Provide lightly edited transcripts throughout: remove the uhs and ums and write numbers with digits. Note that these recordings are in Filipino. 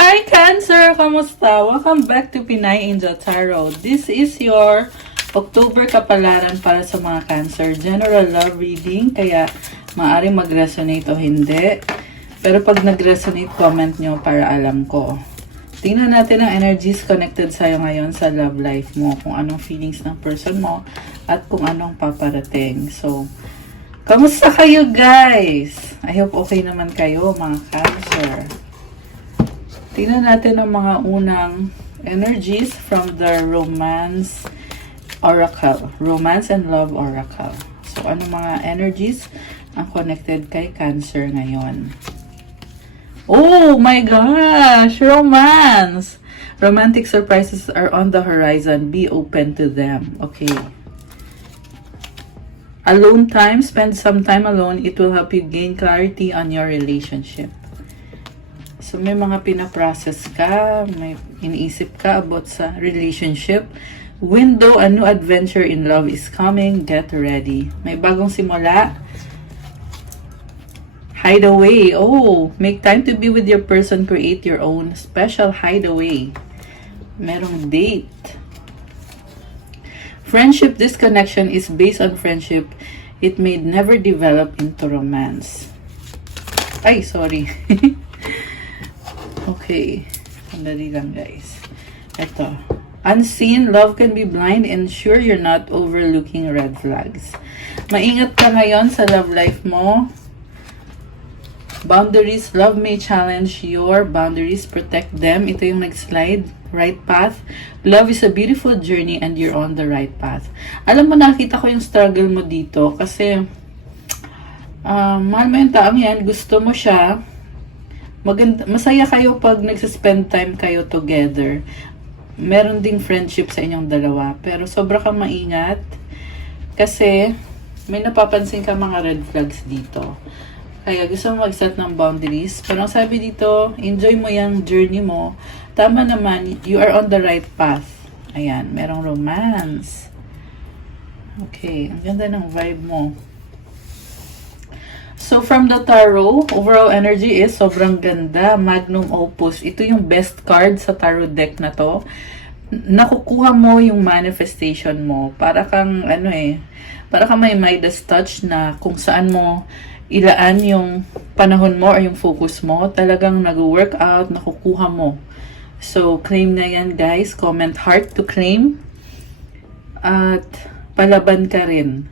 Hi Cancer! Kamusta? Welcome back to Pinay Angel Tarot. This is your October kapalaran para sa mga Cancer. General love reading, kaya maaaring mag-resonate o hindi. Pero pag nag-resonate, comment nyo para alam ko. Tingnan natin ang energies connected sa'yo ngayon sa love life mo. Kung anong feelings ng person mo at kung anong paparating. So, kamusta kayo guys? I hope okay naman kayo mga Cancer. Tingnan natin ang mga unang energies from the Romance Oracle. Romance and Love Oracle. So, ano mga energies ang connected kay Cancer ngayon? Oh my gosh! Romance! Romantic surprises are on the horizon. Be open to them. Okay. Alone time. Spend some time alone. It will help you gain clarity on your relationship. So, may mga pinaprocess ka, may iniisip ka about sa relationship. Window, a new adventure in love is coming. Get ready. May bagong simula. Hideaway. Oh, make time to be with your person. Create your own special hideaway. Merong date. Friendship disconnection is based on friendship. It may never develop into romance. Ay, sorry. Okay. Sandali lang guys. Ito. Unseen, love can be blind. Ensure you're not overlooking red flags. Maingat ka ngayon sa love life mo. Boundaries, love may challenge your boundaries. Protect them. Ito yung nag-slide. Right path. Love is a beautiful journey and you're on the right path. Alam mo, nakita ko yung struggle mo dito kasi mahal mo yung taong yan. Gusto mo siya. Maganda, masaya kayo pag nagsispend time kayo together. Meron ding friendship sa inyong dalawa. Pero sobra kang maingat. Kasi may napapansin ka mga red flags dito. Kaya gusto mo mag-set ng boundaries. Pero ang sabi dito, enjoy mo yung journey mo. Tama naman, you are on the right path. Ayan, merong romance. Okay, ang ganda ng vibe mo. So, from the tarot, overall energy is sobrang ganda. Magnum Opus. Ito yung best card sa tarot deck na to. Nakukuha mo yung manifestation mo. Para kang, para kang may Midas touch na kung saan mo ilaan yung panahon mo or yung focus mo. Talagang nag-work out, nakukuha mo. So, claim na yan guys. Comment heart to claim. At palaban ka rin.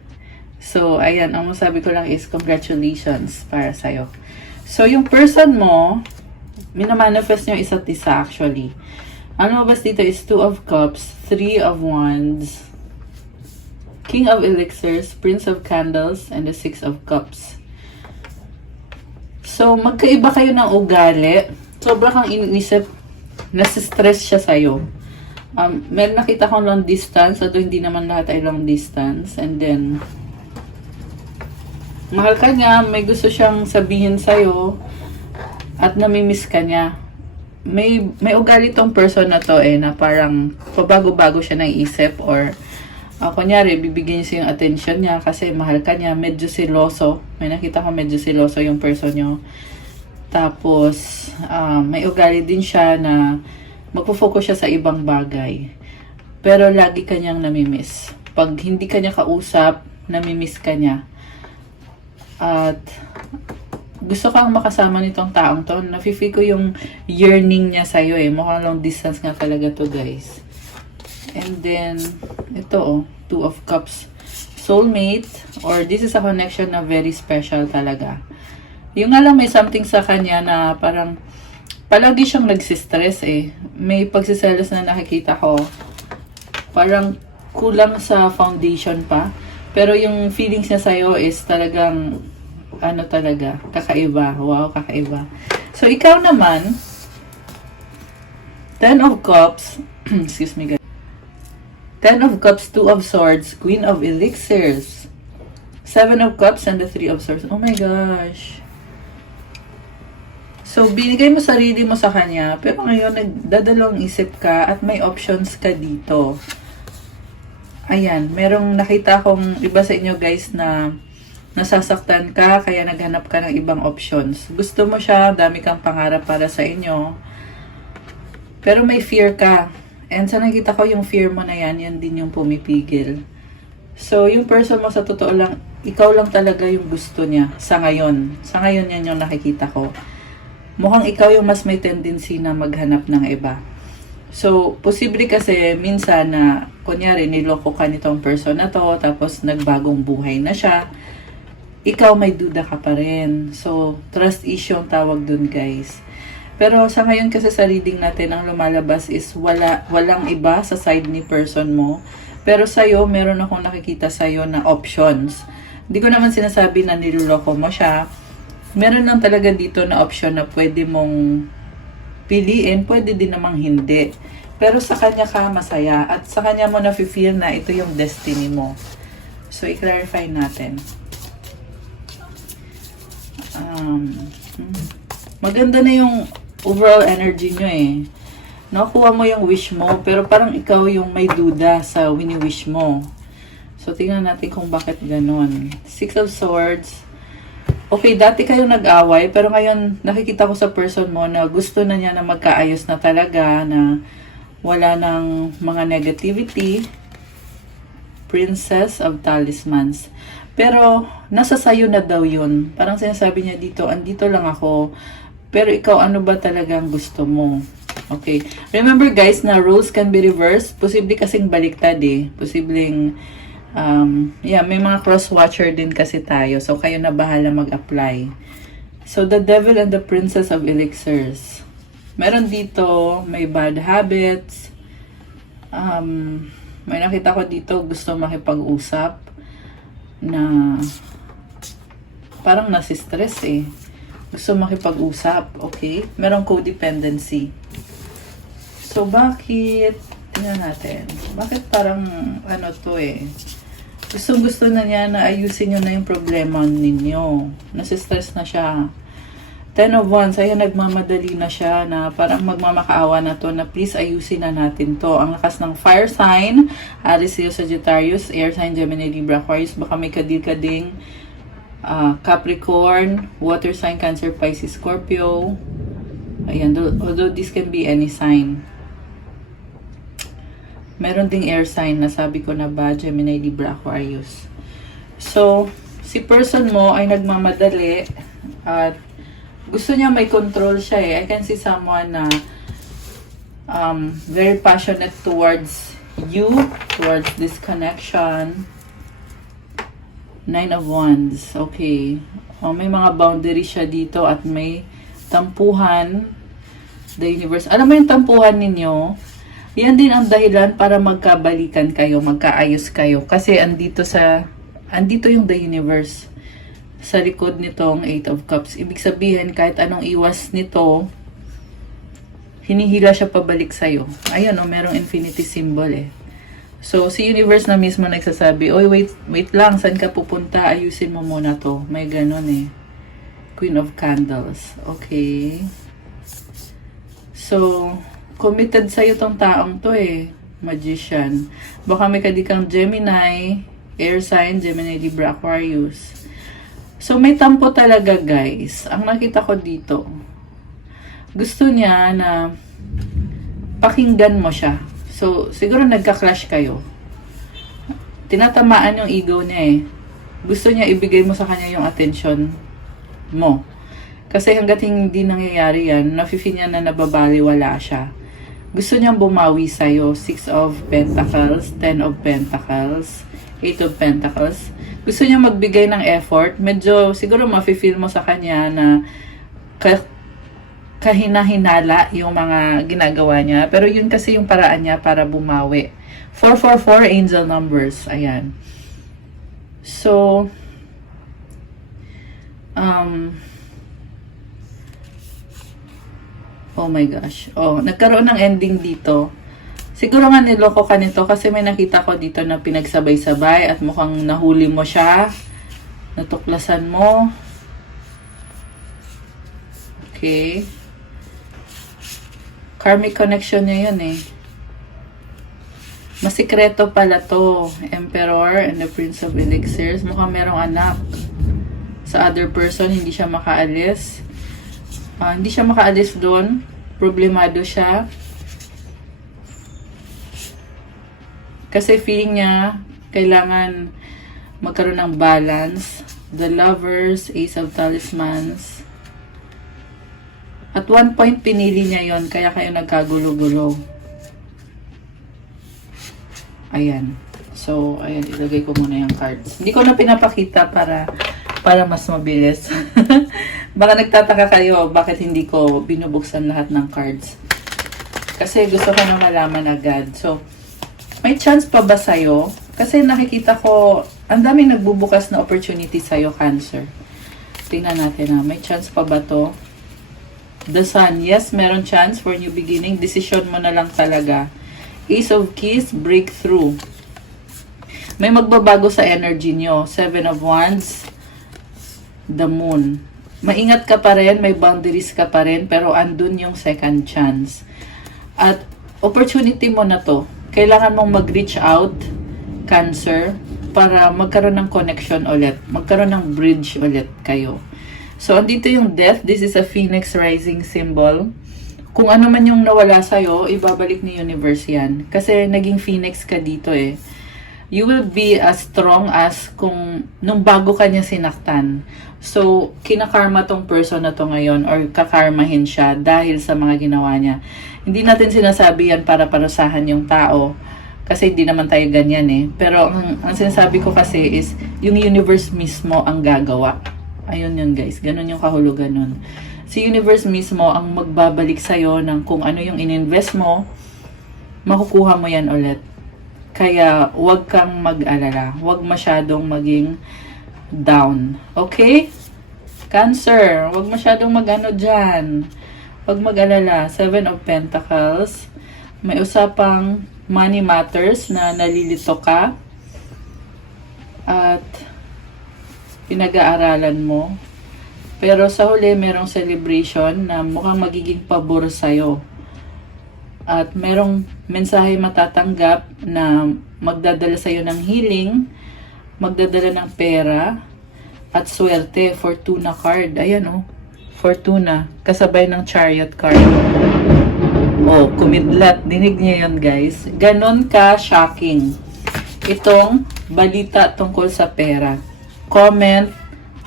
So, ayan, ang masabi ko lang is congratulations para sa'yo. So, yung person mo, minamanifest nyo isa't isa actually. Ano ba dito is 2 of Cups, 3 of Wands, King of Elixirs, Prince of Candles, and the 6 of Cups. So, magkaiba kayo ng ugali. Sobra kang iniisip, nasistress siya sa'yo. Meron nakita kong long distance, although hindi naman lahat ay long distance. And then, mahal ka niya, may gusto siyang sabihin sa'yo, at namimiss ka niya. May ugali tong person na to na parang pabago-bago siya ng isip or kunyari, bibigyan niya yung attention niya kasi mahal ka niya, medyo siloso. May nakita ko medyo siloso yung person niyo. Tapos, may ugali din siya na magpo-focus siya sa ibang bagay. Pero lagi ka niyang namimiss. Pag hindi ka niya kausap, namimiss ka niya. At gusto kang makasama nitong taong to. Nafe-feel ko yung yearning niya sa'yo Mukhang long distance nga talaga to guys. And then, ito 2 of Cups. Soulmate, or this is a connection na very special talaga. Yung alam, may something sa kanya na parang palagi siyang nagsistress May pagsiselos na nakikita ko. Parang kulang sa foundation pa. Pero yung feelings niya sa'yo is talagang, talaga, kakaiba. Wow, kakaiba. So, ikaw naman, 10 of Cups, excuse me guys. 10 of Cups, 2 of Swords, Queen of Elixirs, 7 of Cups, and the 3 of Swords. Oh my gosh. So, binigay mo sarili mo sa kanya, pero ngayon, nagdadalawang isip ka at may options ka dito. Ayan, merong nakita kong iba sa inyo guys na nasasaktan ka, kaya naghanap ka ng ibang options. Gusto mo siya, dami kang pangarap para sa inyo. Pero may fear ka. And sa nakita ko yung fear mo na yan din yung pumipigil. So, yung person mo sa totoo lang, ikaw lang talaga yung gusto niya sa ngayon. Sa ngayon yan yung nakikita ko. Mukhang ikaw yung mas may tendency na maghanap ng iba. So, posible kasi minsan na, kunyari, niloko ka nitong person na to, tapos nagbagong buhay na siya, ikaw may duda ka pa rin. So, trust issue ang tawag dun, guys. Pero sa ngayon kasi sa reading natin, ang lumalabas is walang iba sa side ni person mo. Pero sa'yo, meron akong nakikita sa'yo na options. Hindi ko naman sinasabi na niloloko mo siya. Meron lang talaga dito na option na pwede mong piliin, pwede din namang hindi. Pero sa kanya ka masaya at sa kanya mo na-feel na ito yung destiny mo. So, i-clarify natin. Maganda na yung overall energy nyo eh. Nakuha mo yung wish mo, pero parang ikaw yung may duda sa wini-wish mo. So, tingnan natin kung bakit ganon. Six of Swords. Okay, dati kayo nag-away, pero ngayon nakikita ko sa person mo na gusto na niya na magkaayos na talaga, na wala ng mga negativity. Princess of Talismans. Pero, nasa sayo na daw yun. Parang sinasabi niya dito, andito lang ako. Pero ikaw, ano ba talagang gusto mo? Okay. Remember guys, na roles can be reversed. Posible kasing baliktad eh. Posibleng, may mga cross-watcher din kasi tayo. So, kayo na bahala mag-apply. So, the Devil and the Princess of Elixirs. Meron dito, may bad habits. May nakita ko dito, gusto makipag-usap na parang nasi-stress eh. Gusto makipag-usap, okay? Merong codependency. So, bakit? Tingnan natin. Bakit parang, ano to eh? Gusto na niya na ayusin nyo na yung problema ninyo. Nasi-stress na siya. 10 of Wands, ayan, nagmamadali na siya na parang magmamakaawa na to na please ayusin na natin to. Ang lakas ng fire sign, Aries, Leo, Sagittarius, air sign, Gemini, Libra, Aquarius, baka may kadil-kading Capricorn, water sign, Cancer, Pisces, Scorpio. Ayan, although this can be any sign. Meron ding air sign na sabi ko na ba, Gemini, Libra, Aquarius. So, si person mo ay nagmamadali at gusto niya may control siya eh. I can see someone na very passionate towards you, towards this connection. 9 of Wands. Okay. May mga boundaries siya dito at may tampuhan. The universe. Alam mo yung tampuhan ninyo? Yan din ang dahilan para magkabalikan kayo, magkaayos kayo. Kasi andito yung the universe sa likod nitong 8 of Cups. Ibig sabihin, kahit anong iwas nito, hinihila siya pabalik sa'yo. Ayun, merong infinity symbol eh. So, si universe na mismo nagsasabi, oy, wait lang, saan ka pupunta? Ayusin mo muna to. May ganon eh. Queen of Candles. Okay. So, committed sa'yo tong taong to eh. Magician. Baka may kadikang Gemini, air sign, Gemini, Libra, Aquarius. So, may tampo talaga guys. Ang nakita ko dito, gusto niya na pakinggan mo siya. So, siguro nagka-clash kayo. Tinatamaan yung ego niya eh. Gusto niya ibigay mo sa kanya yung attention mo. Kasi hanggat hindi nangyayari yan, nafe-feel niya na nababaliwala siya. Gusto niyang bumawi sa'yo. 6 of Pentacles, 10 of Pentacles, 8 of Pentacles. Gusto niya magbigay ng effort. Medyo siguro mafe-feel mo sa kanya na kahina-hinala yung mga ginagawa niya. Pero yun kasi yung paraan niya para bumawi. 444 angel numbers. Ayan. So, oh my gosh. Oh, nagkaroon ng ending dito. Siguro nga niloko ka nito kasi may nakita ko dito na pinagsabay-sabay at mukhang nahuli mo siya. Natuklasan mo. Okay. Karmic connection niya yun eh. Masikreto pala to. Emperor and the Prince of Elixirs. Mukhang merong anak sa other person. Hindi siya makaalis. Hindi siya makaalis doon. Problemado siya. Kasi feeling niya, kailangan magkaroon ng balance. The Lovers, Ace of Talismans. At one point, pinili niya yon, kaya kayo nagkagulo-gulo. Ayan. So, ayan, ilagay ko muna yung cards. Hindi ko na pinapakita para mas mabilis. Baka nagtataka kayo, bakit hindi ko binubuksan lahat ng cards. Kasi gusto ko na malaman agad. So, may chance pa ba sa'yo? Kasi nakikita ko, ang daming nagbubukas na opportunity sa'yo, Cancer. Tingnan natin na, may chance pa ba to? The Sun, yes, meron chance for new beginning. Decision mo na lang talaga. Ace of Keys, breakthrough. May magbabago sa energy nyo. Seven of Wands, the Moon. Maingat ka pa rin, may boundaries ka pa rin, pero andun yung second chance. At opportunity mo na to. Kailangan mong mag-reach out, Cancer, para magkaroon ng connection ulit. Magkaroon ng bridge ulit kayo. So, andito yung Death. This is a Phoenix rising symbol. Kung ano man yung nawala sa'yo, ibabalik ni Universe yan. Kasi naging Phoenix ka dito eh. You will be as strong as kung nung bago ka niya sinaktan. So, kinakarma tong person na to ngayon or kakarmahin siya dahil sa mga ginawa niya. Hindi natin sinasabi yan para parusahan yung tao. Kasi hindi naman tayo ganyan eh. Pero ang sinasabi ko kasi is yung universe mismo ang gagawa. Ayun yun guys. Ganun yung kahulugan nun. Si universe mismo ang magbabalik sa'yo ng kung ano yung ininvest mo, makukuha mo yan ulit. Kaya huwag kang mag-alala. Huwag masyadong maging down. Okay? Cancer, huwag masyadong mag-ano dyan. Huwag mag-alala. Seven of Pentacles. May usapang money matters na nalilito ka. At pinag-aaralan mo. Pero sa huli, merong celebration na mukhang magiging pabor sa'yo. At merong mensahe matatanggap na magdadala sa'yo ng healing, magdadala ng pera, at swerte. Fortuna card. Ayan oh. Fortuna. Kasabay ng Chariot card. Oh, kumidlat. Dinig niyo yun guys. Ganon ka shocking. Itong balita tungkol sa pera. Comment,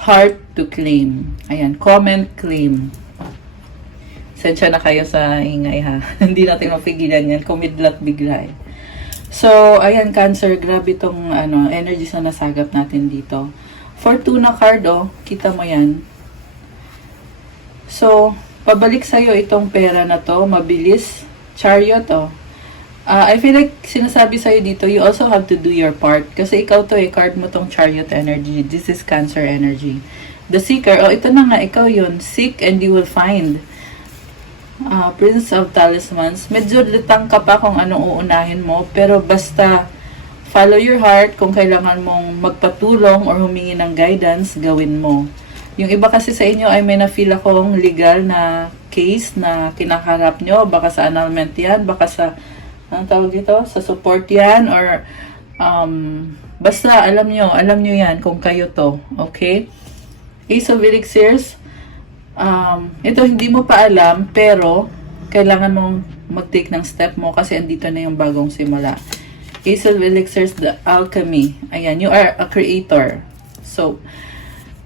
heart to claim. Ayan, comment, claim. Sensya na kayo sa ingay ha. Hindi natin mapigilan yan. Kumidlat bigla eh. So, ayan, Cancer. Grabe itong energy na nasagap natin dito. Fortuna card, oh. Kita mo yan. So, pabalik sa'yo itong pera na to. Mabilis. Chariot, oh. I feel like sinasabi sa'yo dito, you also have to do your part. Kasi ikaw to eh. Card mo tong Chariot energy. This is Cancer energy. The Seeker, oh, ito na nga. Ikaw yun. Seek and you will find. Prince of Talismans. Medyo litang ka pa kung anong uunahin mo. Pero basta follow your heart. Kung kailangan mong magpatulong or humingi ng guidance, gawin mo. Yung iba kasi sa inyo ay may na-feel akong legal na case na kinakarap nyo. Baka sa annulment yan. Baka sa, anong tawag dito? Sa support yan. Or basta alam nyo yan kung kayo to. Okay? Ace of Elixirs. Ito hindi mo pa alam pero kailangan mong mag-take ng step mo kasi andito na yung bagong simula. Ace of Elixirs, the alchemy. Ayan, you are a creator. So,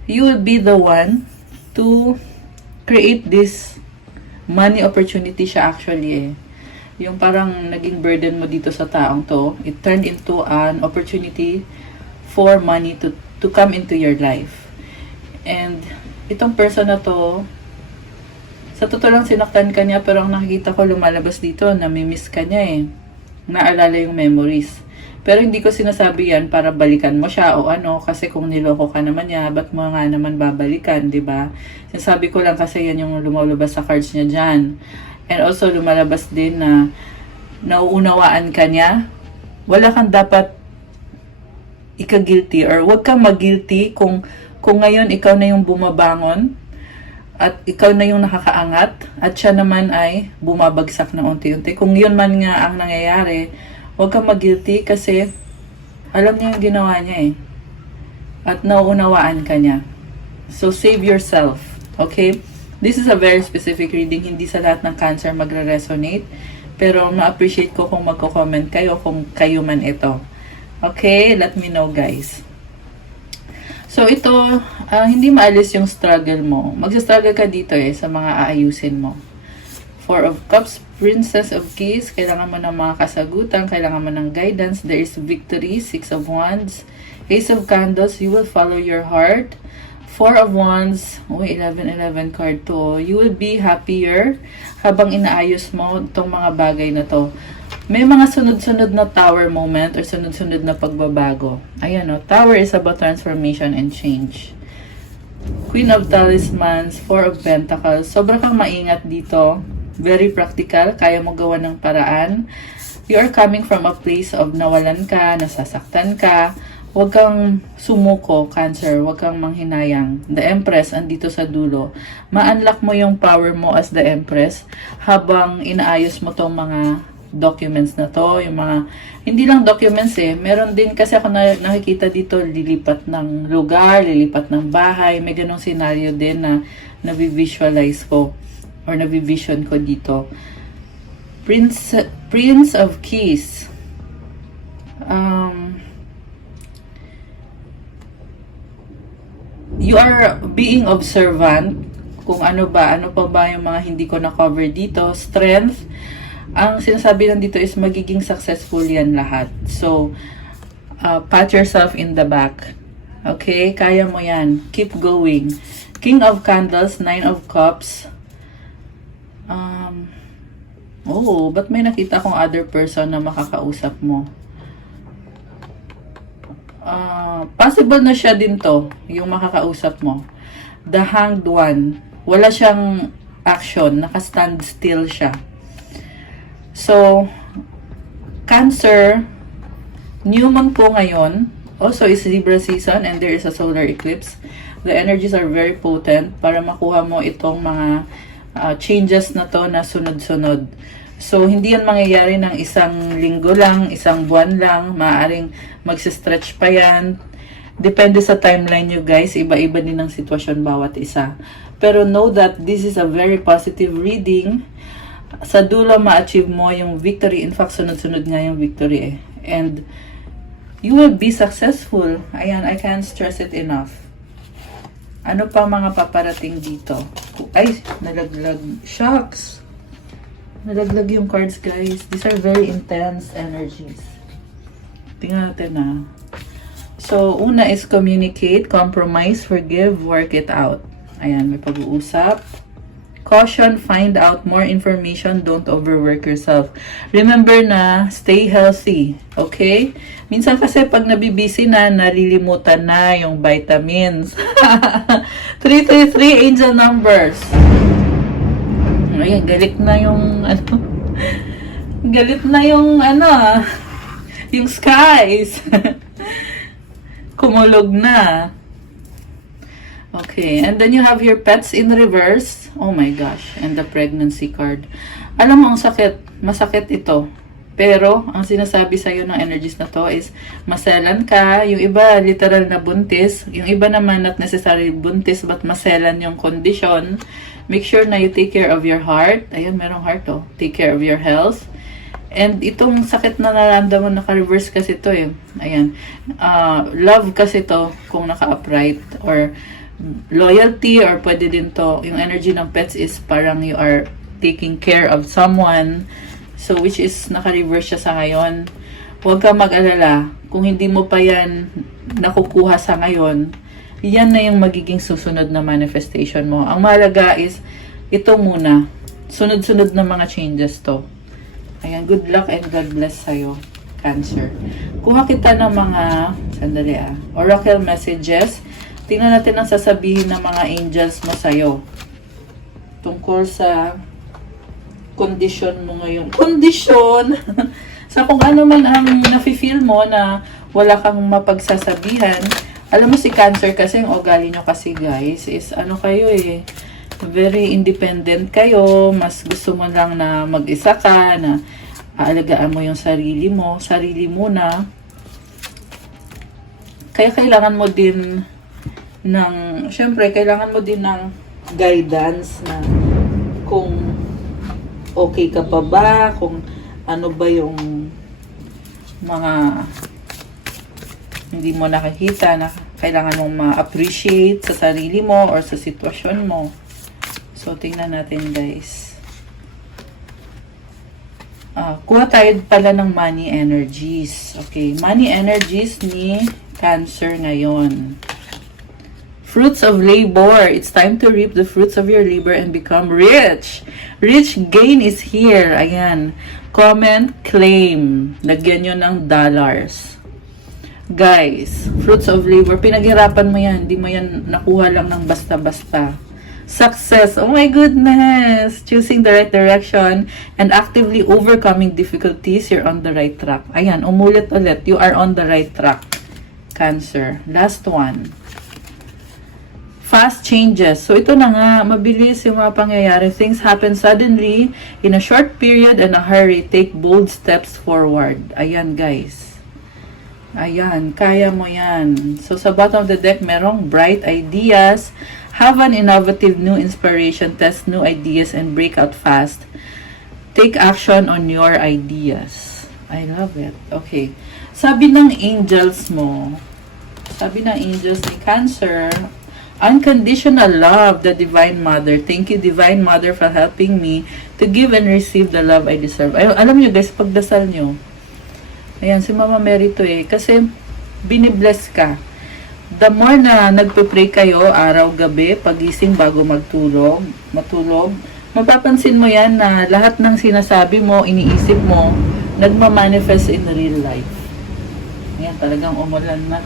you will be the one to create this money opportunity siya actually eh. Yung parang naging burden mo dito sa taong to, it turned into an opportunity for money to come into your life. And itong person na to, sa totoo lang sinaktan ka niya, pero ang nakikita ko lumalabas dito, namimiss ka niya eh. Naalala yung memories. Pero hindi ko sinasabi yan para balikan mo siya o ano, kasi kung niloko ka naman niya, ba't mo nga naman babalikan, di ba? Sinasabi ko lang kasi yan yung lumalabas sa cards niya dyan. And also lumalabas din na nauunawaan ka niya. Wala kang dapat ika-guilty or wag kang mag-guilty kung ngayon ikaw na yung bumabangon at ikaw na yung nakakaangat at siya naman ay bumabagsak na unti-unti. Kung yun man nga ang nangyayari, huwag kang mag-guilty kasi alam niya yung ginawa niya eh. At nauunawaan ka niya. So, save yourself. Okay? This is a very specific reading. Hindi sa lahat ng Cancer magre-resonate. Pero ma-appreciate ko kung magko-comment kayo kung kayo man ito. Okay? Let me know, guys. So, ito, hindi maalis yung struggle mo. Magsa-struggle ka dito sa mga aayusin mo. Four of Cups, Princess of Keys, kailangan mo ng mga kasagutan, kailangan mo ng guidance, there is victory, Six of Wands, Ace of Candles, you will follow your heart, Four of Wands, 11-11 card to, you will be happier habang inaayos mo itong mga bagay na to. May mga sunod-sunod na tower moment or sunod-sunod na pagbabago. Ayan tower is about transformation and change. Queen of Talismans, Four of Pentacles, sobra kang maingat dito. Very practical, kaya mo gawa ng paraan. You are coming from a place of nawalan ka, nasasaktan ka. Huwag kang sumuko, Cancer. Huwag kang manghinayang. The Empress, andito sa dulo. Ma-unlock mo yung power mo as the Empress habang inaayos mo tong mga documents na to. Yung mga, hindi lang documents meron din kasi ako nakikita dito, lilipat ng lugar, lilipat ng bahay. May ganong scenario din na nabivisualize ko or nabivision ko dito. Prince of Keys. You are being observant kung ano pa ba yung mga hindi ko na-cover dito. Strength. Ang sinasabi lang dito is magiging successful yan lahat. So, pat yourself in the back. Okay? Kaya mo yan. Keep going. King of Candles, Nine of Cups. Ba't may nakita akong other person na makakausap mo? Possible na siya din to, yung makakausap mo. The Hanged One. Wala siyang action. Naka-stand still siya. So, Cancer, new moon po ngayon. Also is Libra season and there is a solar eclipse. The energies are very potent para makuha mo itong mga changes na to na sunod-sunod. So, hindi yan mangyayari ng isang linggo lang, isang buwan lang. Maaaring magsistretch pa yan. Depende sa timeline nyo guys. Iba-iba din ang sitwasyon bawat isa. Pero know that this is a very positive reading. Sa dulo, ma-achieve mo yung victory. In fact, sunod-sunod nga yung victory And you will be successful. Ayan, I can't stress it enough. Ano pa mga paparating dito? Ay, nalaglag. Shucks! Nalaglag yung cards, guys. These are very intense energies. Tingnan natin So, una is communicate, compromise, forgive, work it out. Ayan, may pag-uusap. Caution, find out more information, don't overwork yourself. Remember na, stay healthy. Okay? Minsan kasi pag nabibisi na, nalilimutan na yung vitamins. 333 angel numbers. Ayan, galit na yung galit na yung yung skies. Kumulog na. Okay, and then you have your pets in reverse. Oh my gosh, and the pregnancy card. Alam mo, ang sakit. Masakit ito. Pero, ang sinasabi sa'yo ng energies na to is, maselan ka. Yung iba, literal na buntis. Yung iba naman, not necessarily buntis, but maselan yung condition. Make sure na you take care of your heart. Ayun, merong heart Take care of your health. And itong sakit na nararamdaman, naka-reverse kasi to Ayan. Love kasi to, kung naka-upright. Or loyalty, or pwede din to, yung energy ng pets is parang you are taking care of someone. So, which is, naka-reverse siya sa ngayon. Huwag kang mag-alala. Kung hindi mo pa yan nakukuha sa ngayon, yan na yung magiging susunod na manifestation mo. Ang mahalaga is, ito muna. Sunod-sunod na mga changes to. Ayan, good luck and God bless sa'yo, Cancer. Kuha kita ng mga, oracle messages. Tingnan natin ang sasabihin ng mga angels mo sa'yo. Tungkol sa condition mo ngayon. Condition! Sa kung ano man ang nafe-feel mo na wala kang mapagsasabihan. Alam mo si Cancer kasi, yung ugali nyo kasi guys, is kayo very independent kayo. Mas gusto mo lang na mag-isa ka, na aalagaan mo yung sarili mo. Sarili muna. Kaya kailangan mo din syempre, kailangan mo din ng guidance na kung okay ka pa ba, kung ano ba yung mga hindi mo nakikita na kailangan mong ma-appreciate sa sarili mo or sa sitwasyon mo. So, tingnan natin guys. Kuha tayo pala ng money energies. Okay, money energies ni Cancer ngayon. Fruits of labor. It's time to reap the fruits of your labor and become rich. Rich gain is here. Ayan. Comment, claim. Lagyan nyo ng dollars. Guys, fruits of labor. Pinaghirapan mo yan. Hindi mo yan nakuha lang ng basta-basta. Success. Oh my goodness. Choosing the right direction and actively overcoming difficulties. You're on the right track. Ayan. Umulit ulit. You are on the right track. Cancer. Last one. Fast changes. So, ito na nga, mabilis yung mga pangyayari. Things happen suddenly, in a short period, and a hurry. Take bold steps forward. Ayan, guys. Ayan, kaya mo yan. So, sa bottom of the deck, merong bright ideas. Have an innovative new inspiration. Test new ideas and break out fast. Take action on your ideas. I love it. Okay. Sabi ng angels mo, sabi ng angels ni Cancer, unconditional love, the Divine Mother. Thank you, Divine Mother, for helping me to give and receive the love I deserve. Ay, alam nyo guys, pagdasal nyo. Ayan, si Mama Mary to eh. Kasi, binibless ka. The more na nagpe-pray kayo, araw, gabi, pagising bago matulog, mapapansin mo yan na lahat ng sinasabi mo, iniisip mo, nagmamanifest in real life. Ayan, talagang umulan na.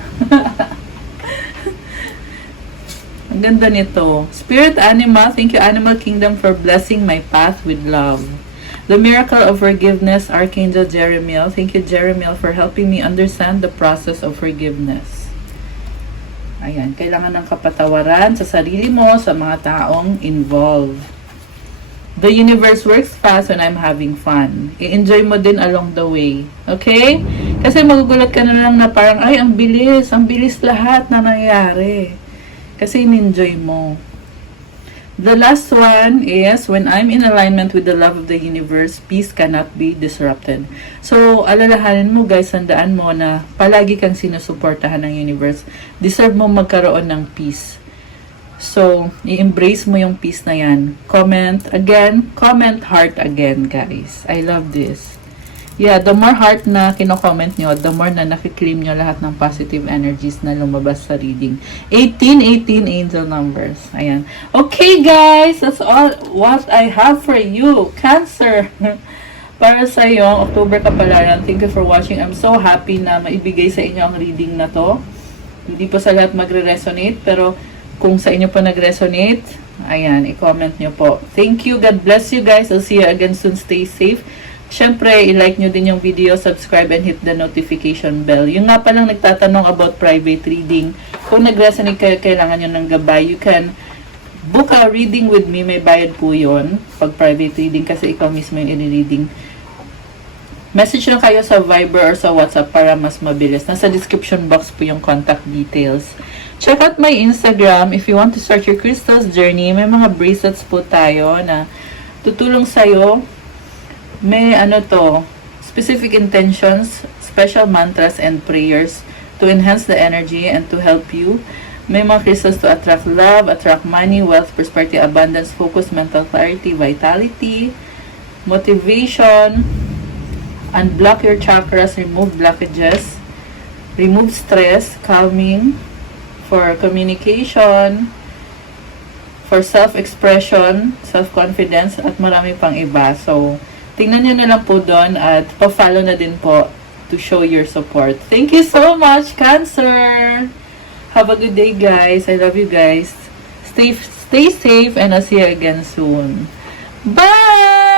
Ang ganda nito. Spirit animal, thank you Animal Kingdom for blessing my path with love. The miracle of forgiveness, Archangel Jeremiel. Thank you Jeremiel for helping me understand the process of forgiveness. Ayan, kailangan ng kapatawaran sa sarili mo, sa mga taong involved. The universe works fast when I'm having fun. I-enjoy mo din along the way. Okay? Kasi magugulat ka na lang na parang, ay, ang bilis lahat na nangyayari. Kasi in-enjoy mo. The last one is, when I'm in alignment with the love of the universe, peace cannot be disrupted. So, alalahanin mo guys, tandaan mo na palagi kang sinusuportahan ng universe. Deserve mo magkaroon ng peace. So, i-embrace mo yung peace na yan. Comment again, comment heart again guys. I love this. Yeah, the more heart na kino-comment nyo, the more na nakiklaim nyo lahat ng positive energies na lumabas sa reading. 18 angel numbers. Ayan. Okay, guys. That's all what I have for you. Cancer. Para sa iyo, October Kapalaran. Thank you for watching. I'm so happy na maibigay sa inyo ang reading na to. Hindi po sa lahat magre-resonate, pero kung sa inyo po nag-resonate, ayan, i-comment nyo po. Thank you. God bless you guys. I'll see you again soon. Stay safe. Siyempre, i-like nyo din yung video, subscribe, and hit the notification bell. Yung nga palang nagtatanong about private reading, kung nag-resonate kayo, kailangan nyo ng gabay, you can book a reading with me. May bayad po yun pag private reading kasi ikaw mismo yung i-reading. Message lang kayo sa Viber or sa WhatsApp para mas mabilis. Nasa description box po yung contact details. Check out my Instagram if you want to start your crystals journey. May mga bracelets po tayo na tutulong sa'yo. May specific intentions, special mantras and prayers to enhance the energy and to help you. May mga crystals to attract love, attract money, wealth, prosperity, abundance, focus, mental clarity, vitality, motivation, unblock your chakras, remove blockages, remove stress, calming, for communication, for self-expression, self-confidence, at marami pang iba. So, tingnan nyo na lang po doon at pa-follow na din po to show your support. Thank you so much, Cancer! Have a good day, guys. I love you guys. Stay safe and I'll see you again soon. Bye!